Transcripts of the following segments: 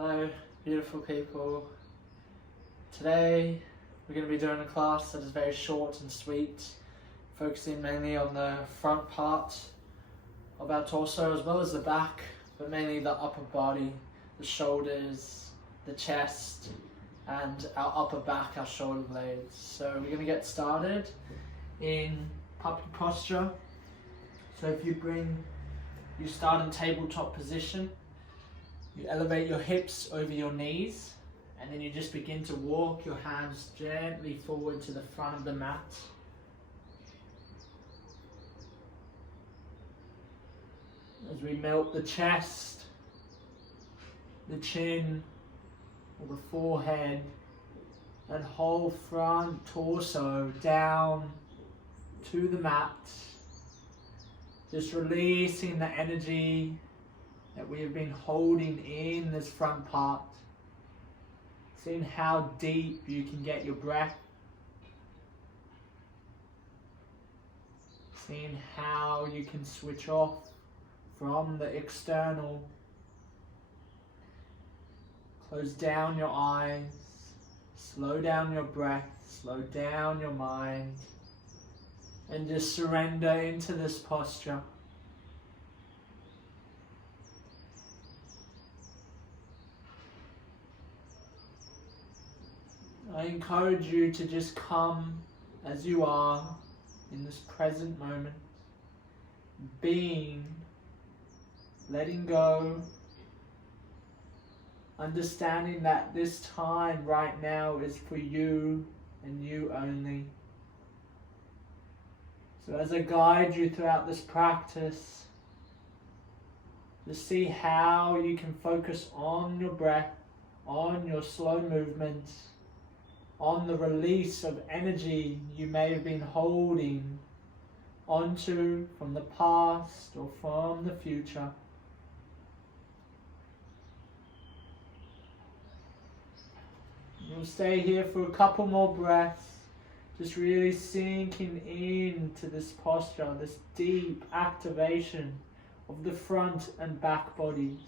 Hello, beautiful people. Today we're going to be doing a class that is very short and sweet, focusing mainly on the front part of our torso as well as the back, but mainly the upper body, the shoulders, the chest, and our upper back, our shoulder blades. So we're going to get started in puppy posture. So if you start in tabletop position, you elevate your hips over your knees, and then you just begin to walk your hands gently forward to the front of the mat. As we melt the chest, the chin, or the forehead, that whole front torso down to the mat, just releasing the energy that we have been holding in this front part. Seeing how deep you can get your breath. Seeing how you can switch off from the external. Close down your eyes. Slow down your breath. Slow down your mind. And just surrender into this posture. I encourage you to just come as you are in this present moment, being, letting go, understanding that this time right now is for you and you only. So as I guide you throughout this practice, just see how you can focus on your breath, on your slow movements, on the release of energy you may have been holding onto from the past or from the future. You'll stay here for a couple more breaths, just really sinking into this posture, this deep activation of the front and back bodies.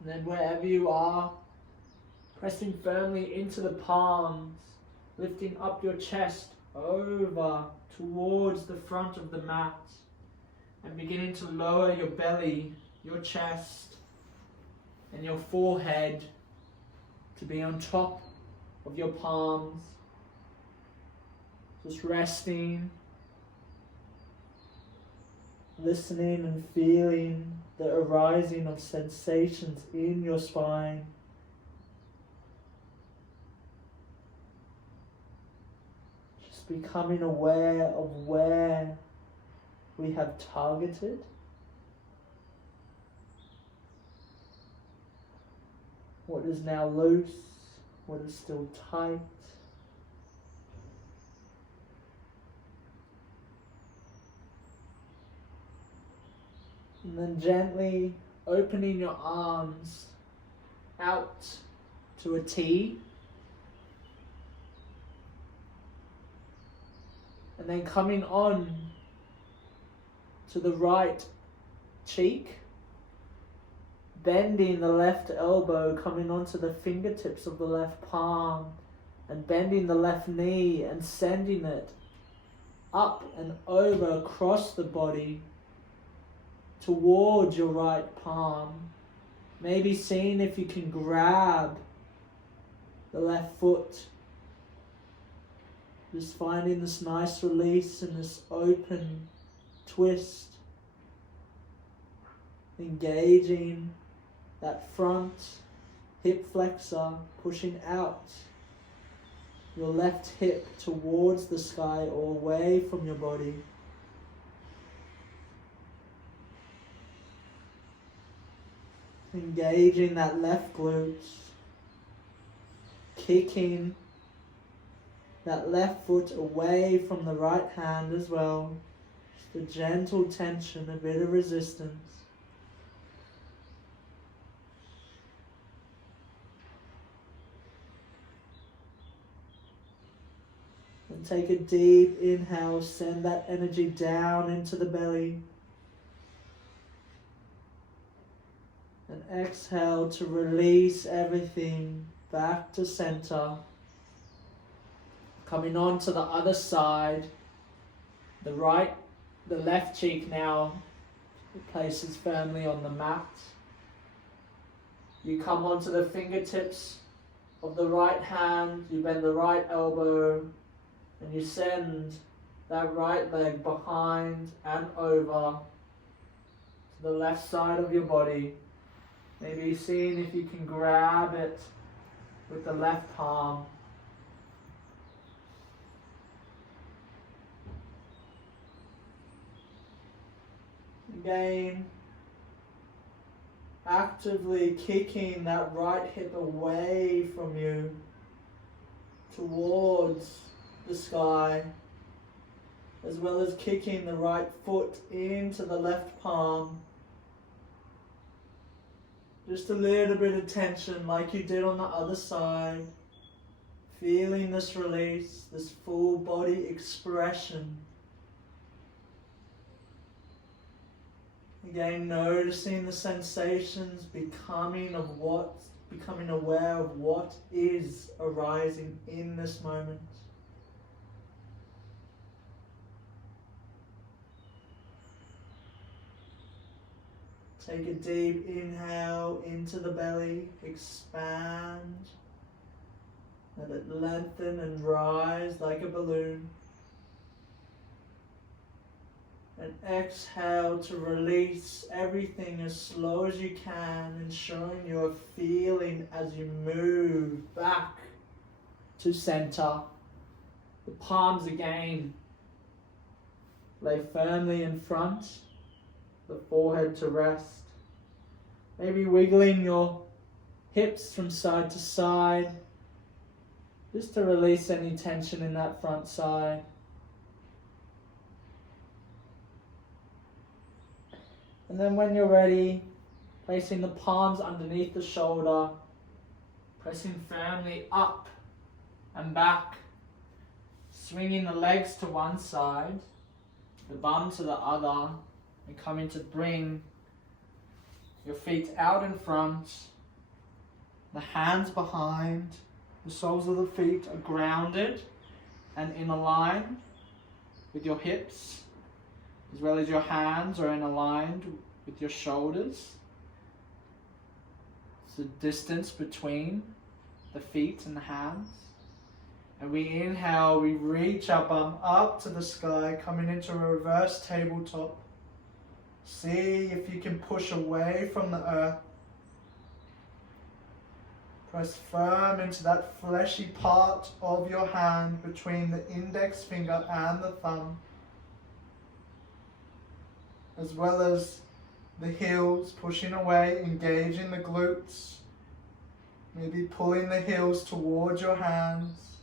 And then wherever you are, pressing firmly into the palms, lifting up your chest over towards the front of the mat, and beginning to lower your belly, your chest, and your forehead to be on top of your palms. Just resting, listening and feeling the arising of sensations in your spine. Just becoming aware of where we have targeted. What is now loose, what is still tight. And then gently opening your arms out to a T. And then coming on to the right cheek. Bending the left elbow, coming onto the fingertips of the left palm. And bending the left knee and sending it up and over across the body towards your right palm. Maybe seeing if you can grab the left foot. Just finding this nice release and this open twist. Engaging that front hip flexor, pushing out your left hip towards the sky or away from your body. Engaging that left glute, kicking that left foot away from the right hand as well. Just a gentle tension, a bit of resistance. And take a deep inhale, send that energy down into the belly. And exhale to release everything back to center. Coming on to the other side, the left cheek now places firmly on the mat. You come onto the fingertips of the right hand, you bend the right elbow, and you send that right leg behind and over to the left side of your body. Maybe seeing if you can grab it with the left palm. Again, actively kicking that right hip away from you towards the sky, as well as kicking the right foot into the left palm. Just a little bit of tension like you did on the other side. Feeling this release, this full body expression. Again, noticing the sensations, becoming aware of what is arising in this moment. Take a deep inhale into the belly, expand, let it lengthen and rise like a balloon. And exhale to release everything as slow as you can, ensuring you're feeling as you move back to center. The palms again lay firmly in front, the forehead to rest. Maybe wiggling your hips from side to side, just to release any tension in that front side. And then when you're ready, placing the palms underneath the shoulder, pressing firmly up and back, swinging the legs to one side, the bum to the other, and coming to bring your feet out in front, the hands behind, the soles of the feet are grounded and in a line with your hips, as well as your hands are in aligned with your shoulders. It's the distance between the feet and the hands. And we inhale, we reach our bum up to the sky, coming into a reverse tabletop. See if you can push away from the earth. Press firm into that fleshy part of your hand between the index finger and the thumb, as well as the heels, pushing away, engaging the glutes, maybe pulling the heels towards your hands.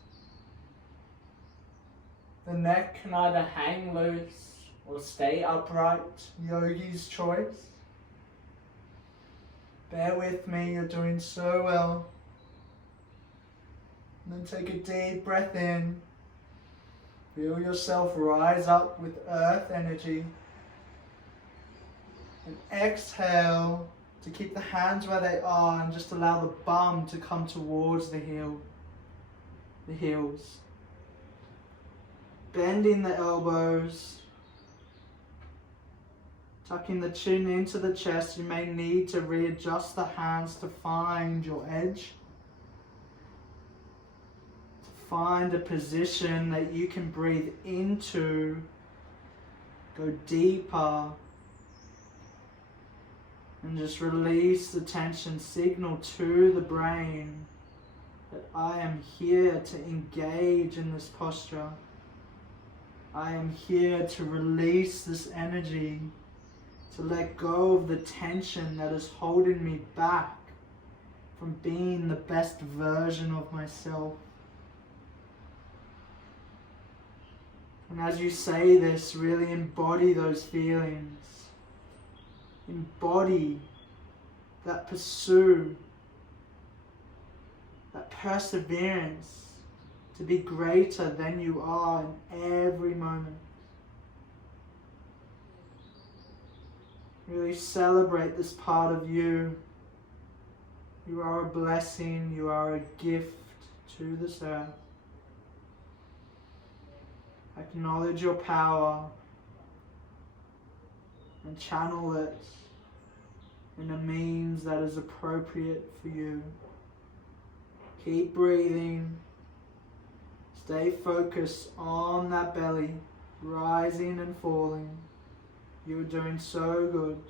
The neck can either hang loose or stay upright, yogi's choice. Bear with me, you're doing so well. And then take a deep breath in. Feel yourself rise up with earth energy. And exhale to keep the hands where they are and just allow the bum to come towards the heels. Bending the elbows, tucking the chin into the chest. You may need to readjust the hands to find your edge, to find a position that you can breathe into, go deeper, and just release the tension. Signal to the brain that I am here to engage in this posture. I am here to release this energy, to let go of the tension that is holding me back from being the best version of myself. And as you say this, really embody those feelings. Embody that pursuit, that perseverance to be greater than you are in every moment. Really celebrate this part of you. You are a blessing, you are a gift to this earth. Acknowledge your power and channel it in a means that is appropriate for you. Keep breathing. Stay focused on that belly, rising and falling. You're doing so good.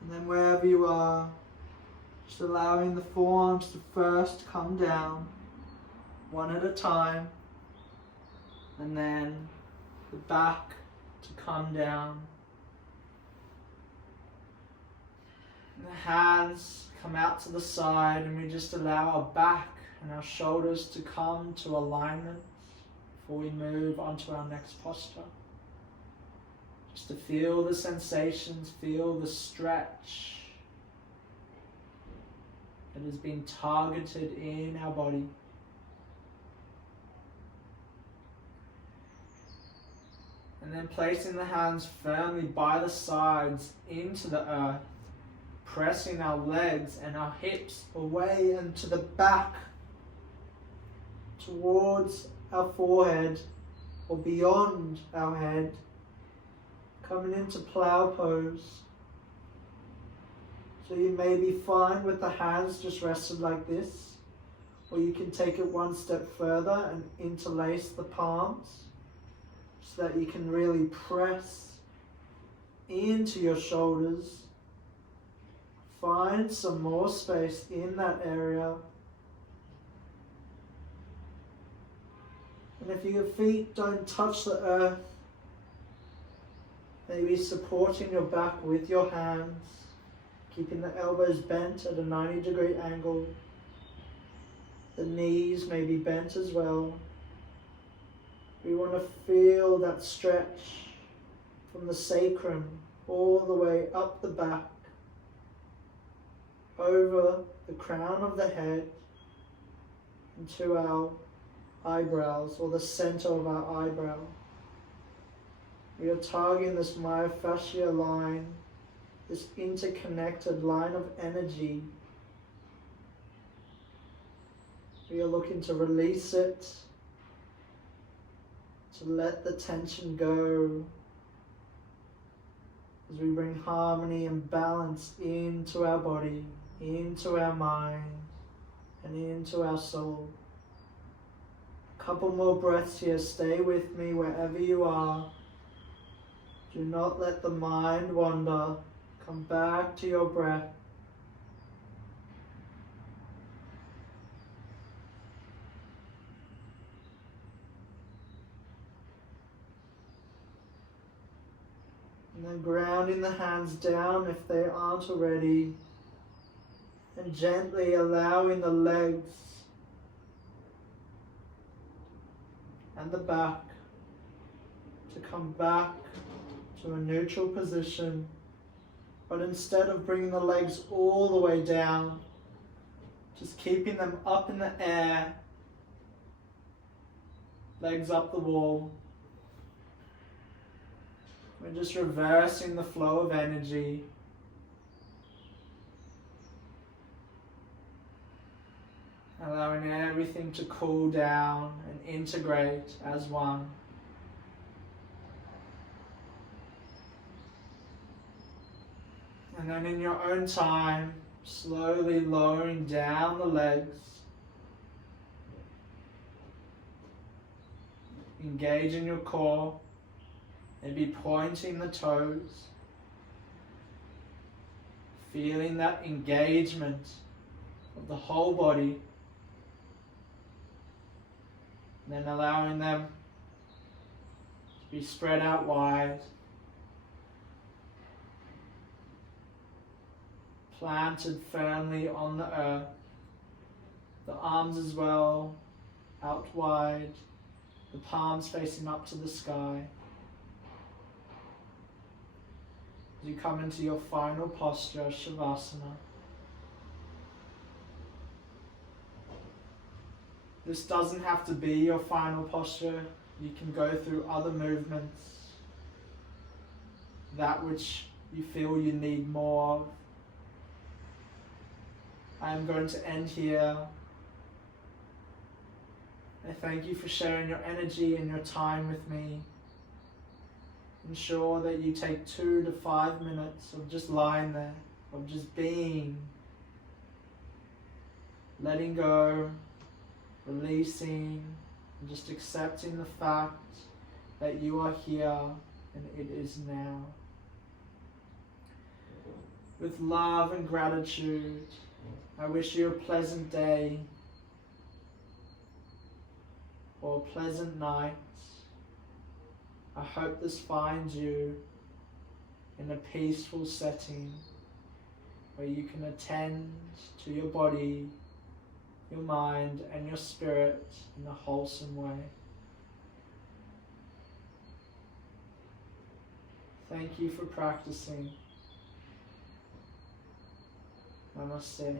And then wherever you are, just allowing the forearms to first come down, one at a time, and then the back to come down. And the hands come out to the side, and we just allow our back and our shoulders to come to alignment before we move on to our next posture. Just to feel the sensations, feel the stretch that has been targeted in our body. And then placing the hands firmly by the sides into the earth, pressing our legs and our hips away and to the back, towards our forehead or beyond our head, coming into plow pose. So you may be fine with the hands just rested like this, or you can take it one step further and interlace the palms so that you can really press into your shoulders. Find some more space in that area. And if your feet don't touch the earth, maybe supporting your back with your hands, keeping the elbows bent at a 90-degree angle. The knees may be bent as well. We want to feel that stretch from the sacrum all the way up the back, over the crown of the head, and to our eyebrows, or the center of our eyebrow. We are targeting this myofascial line, this interconnected line of energy. We are looking to release it, to let the tension go, as we bring harmony and balance into our body, into our mind, and into our soul. Couple more breaths here. Stay with me wherever you are. Do not let the mind wander. Come back to your breath. And then grounding the hands down if they aren't already. And gently allowing the legs and the back to come back to a neutral position, but instead of bringing the legs all the way down, just keeping them up in the air, legs up the wall. We're just reversing the flow of energy. Allowing everything to cool down and integrate as one. And then in your own time, slowly lowering down the legs. Engage in your core. Maybe pointing the toes. Feeling that engagement of the whole body. Then allowing them to be spread out wide. Planted firmly on the earth. The arms as well, out wide. The palms facing up to the sky. as you come into your final posture, Shavasana. This doesn't have to be your final posture. You can go through other movements, that which you feel you need more of. I am going to end here. I thank you for sharing your energy and your time with me. Ensure that you take 2 to 5 minutes of just lying there, of just being, letting go, releasing, and just accepting the fact that you are here and it is now. With love and gratitude, I wish you a pleasant day or a pleasant night. I hope this finds you in a peaceful setting where you can attend to your body, your mind and your spirit in a wholesome way. Thank you for practicing. Namaste.